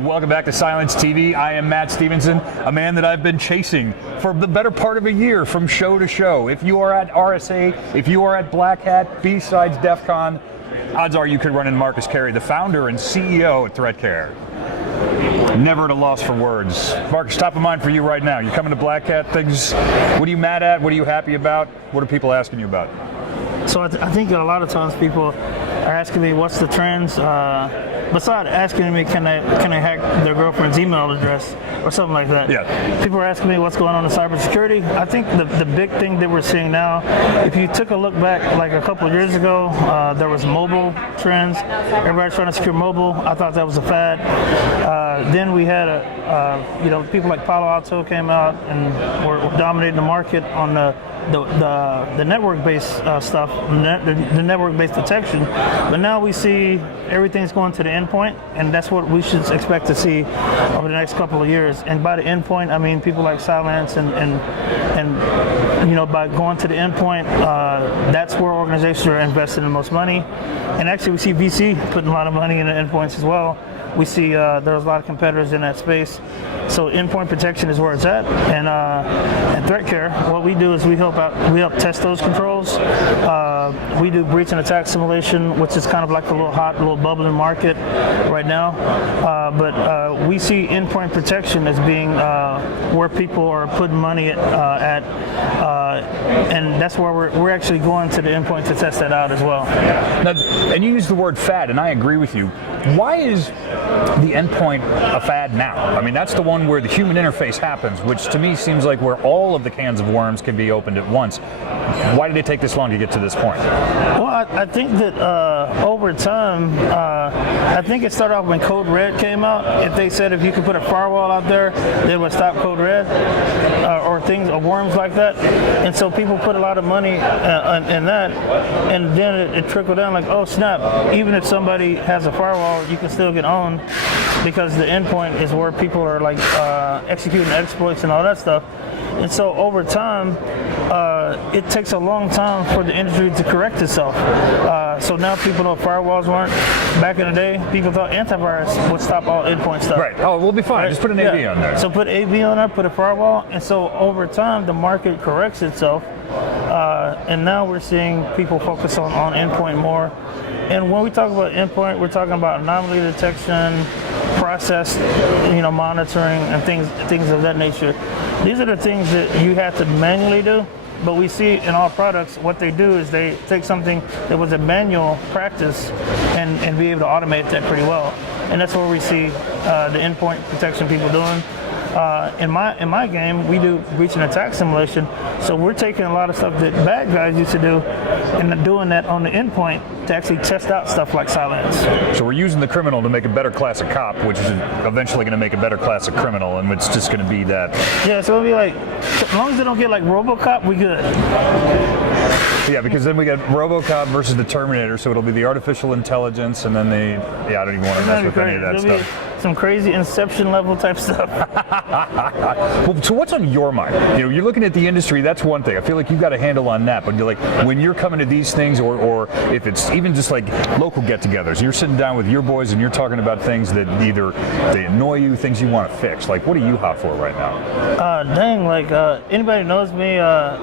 Welcome back to CylanceTV. I am Matt Stephenson, a man that I've been chasing for the better part of a year from show to show. If you are at RSA, if you are at Black Hat, B-Sides, DEF CON, odds are you could run into Marcus Carey, the founder and CEO at Threatcare. Never at a loss for words. Marcus, top of mind for you right now. You're coming to Black Hat, things, what are you mad at? What are you happy about? What are people asking you about? So I think a lot of times people are asking me what's the trends. Besides asking me can I hack their girlfriend's email address or something like that. Yeah. People are asking me what's going on in cybersecurity. I think the big thing that we're seeing now, if you took a look back like a couple of years ago, there was mobile trends. Everybody's trying to secure mobile. I thought that was a fad. Then we had people like Palo Alto came out and were dominating the market on the network-based stuff, the network-based detection. But now we see everything's going to the endpoint, and that's what we should expect to see over the next couple of years. And by the endpoint, I mean people like Cylance and by going to the endpoint, that's where organizations are investing the most money. And actually, we see VC putting a lot of money in the endpoints as well. We see there's a lot of competitors in that space. So endpoint protection is where it's at. And Threatcare, what we do is we help test those controls. We do breach and attack simulation, which is kind of like a little bubbling market right now. But we see endpoint protection as being where people are putting money at, and that's where we're actually going to the endpoint to test that out as well. Now, and you use the word fad, and I agree with you. Why is the endpoint a fad now? I mean, that's the one where the human interface happens, which to me seems like where all of the cans of worms can be opened at once. Why did it take this long to get to this point? Well, I think that over time, I think it started off when Code Red came out. If they said if you could put a firewall out there, they would stop Code Red or things or worms like that. And so people put a lot of money in that, and then it trickled down like, oh snap! Even if somebody has a firewall, you can still get owned because the endpoint is where people are like executing exploits and all that stuff. And so over time, it takes a long time for the industry to correct itself. So now people know firewalls weren't. Back in the day, people thought antivirus would stop all endpoint stuff. Right. Oh, we'll be fine. Right? Just put an AV on there. So put AV on there, put a firewall. And so over time, the market corrects itself. And now we're seeing people focus on endpoint more. And when we talk about endpoint, we're talking about anomaly detection, process, monitoring, and things of that nature. These are the things that you have to manually do, but we see in all products what they do is they take something that was a manual practice and be able to automate that pretty well. And that's where we see the endpoint protection people doing. In my game, we do breach and attack simulation, so we're taking a lot of stuff that bad guys used to do and doing that on the endpoint to actually test out stuff like Cylance. So we're using the criminal to make a better class of cop, which is eventually going to make a better class of criminal, and it's just going to be that. Yeah, so it'll be like, as long as they don't get like RoboCop, we good. Yeah, because then we got RoboCop versus the Terminator, so it'll be the artificial intelligence, and then I don't even want to mess with any of that stuff. Some crazy Inception level type stuff. Well, so what's on your mind? You're looking at the industry, that's one thing. I feel like you've got a handle on that, but you're like, when you're coming to these things, or if it's even just like local get-togethers, you're sitting down with your boys and you're talking about things that either they annoy you, things you want to fix. Like, what are you hot for right now? Anybody knows me,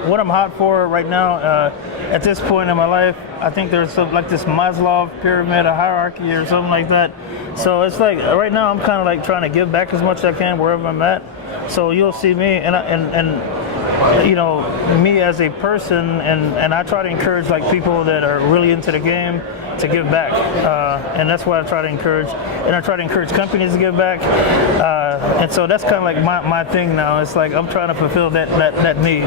what I'm hot for right now, at this point in my life, I think there's like this Maslow pyramid, a hierarchy or something like that. So it's like right now I'm kind of like trying to give back as much as I can wherever I'm at. So you'll see me and me as a person, and I try to encourage like people that are really into the game to give back, and that's what I try to encourage. And I try to encourage companies to give back, and so that's kind of like my thing now. It's like I'm trying to fulfill that need.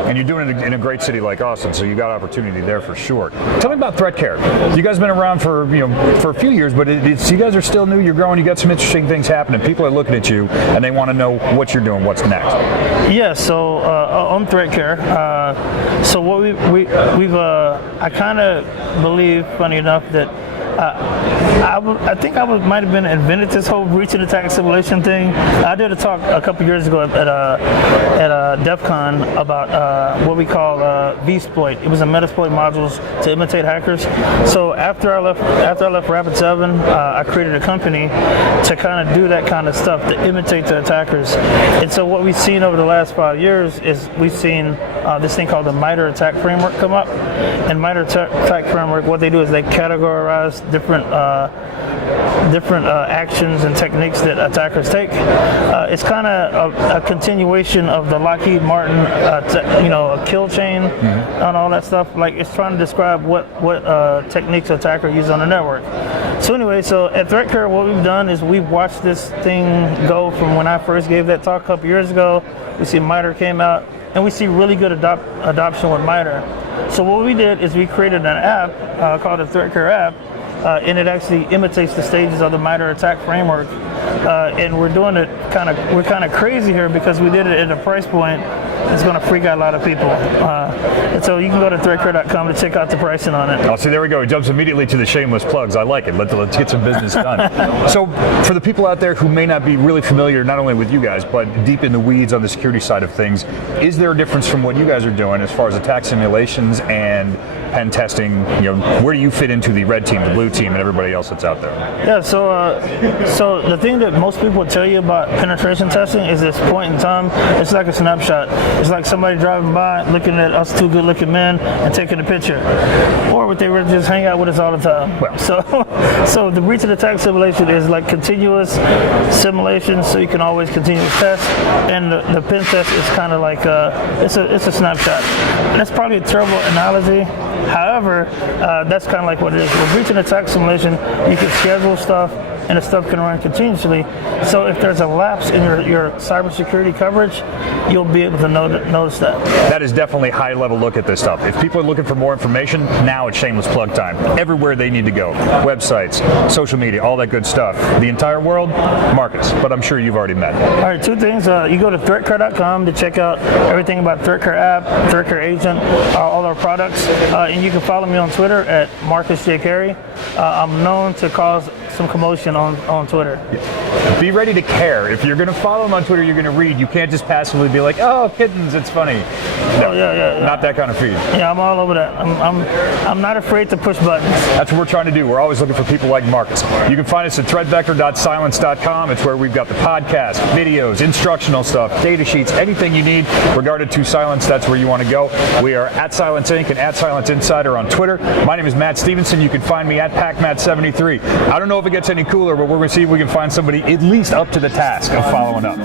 And you're doing it in a great city like Austin, so you got opportunity there for sure. Tell me about Threatcare. You guys have been around for a few years, but you guys are still new. You're growing. You got some interesting things happening. People are looking at you and they want to know what you're doing. What's next? Yeah. So on Threatcare, so what we've I kind of believe, funny enough, that I think might have been invented this whole breach and attack simulation thing. I did a talk a couple years ago at DEF CON about what we call V-sploit. It was a Metasploit modules to imitate hackers. So after I left Rapid7, I created a company to kind of do that kind of stuff, to imitate the attackers. And so what we've seen over the last 5 years is we've seen this thing called the MITRE attack framework come up. And MITRE attack framework, what they do is they categorize different actions and techniques that attackers take. It's kind of a continuation of the Lockheed Martin, a kill chain and all that stuff. Like, it's trying to describe what techniques attacker use on the network. So anyway, so at Threatcare, what we've done is we've watched this thing go from when I first gave that talk a couple years ago. We see MITRE came out, and we see really good adoption with MITRE. So what we did is we created an app called the Threatcare app, and it actually imitates the stages of the MITRE attack framework. And we're doing it we're kind of crazy here because we did it at a price point that's going to freak out a lot of people. And so you can go to threatcare.com to check out the pricing on it. Oh, see, there we go. It jumps immediately to the shameless plugs. I like it. Let's get some business done. So for the people out there who may not be really familiar, not only with you guys, but deep in the weeds on the security side of things, is there a difference from what you guys are doing as far as attack simulations and pen testing? Where do you fit into the red team, the blue team, and everybody else that's out there? Yeah, so the thing that most people would tell you about penetration testing is this point in time. It's like a snapshot. It's like somebody driving by, looking at us two good-looking men and taking a picture, or what they were just hang out with us all the time. Well, so the breach and attack simulation is like continuous simulation, so you can always continue to test. And the pen test is kind of like it's a snapshot. And that's probably a terrible analogy. However, that's kind of like what it is. With breach and attack simulation, you can schedule stuff, and the stuff can run continuously. So if there's a lapse in your cybersecurity coverage, you'll be able to notice that. That is definitely a high-level look at this stuff. If people are looking for more information, now it's shameless plug time. Everywhere they need to go. Websites, social media, all that good stuff. The entire world, Marcus, but I'm sure you've already met. All right, two things. You go to threatcare.com to check out everything about Threatcare app, Threatcare agent, all our products. And you can follow me on Twitter at Marcus J. Carey. I'm known to cause some commotion on Twitter. Be ready to care. If you're going to follow him on Twitter, you're going to read. You can't just passively be like, oh, kittens, it's funny. No, yeah. Not that kind of feed. Yeah, I'm all over that. I'm not afraid to push buttons. That's what we're trying to do. We're always looking for people like Marcus. You can find us at threatvector.cylance.com. It's where we've got the podcast, videos, instructional stuff, data sheets, anything you need regarding to Cylance. That's where you want to go. We are at Cylance Inc. and at Cylance Insider on Twitter. My name is Matt Stephenson. You can find me at PacMatt73. I don't know if it gets any cooler, but we're going to see if we can find somebody at least up to the task of following up.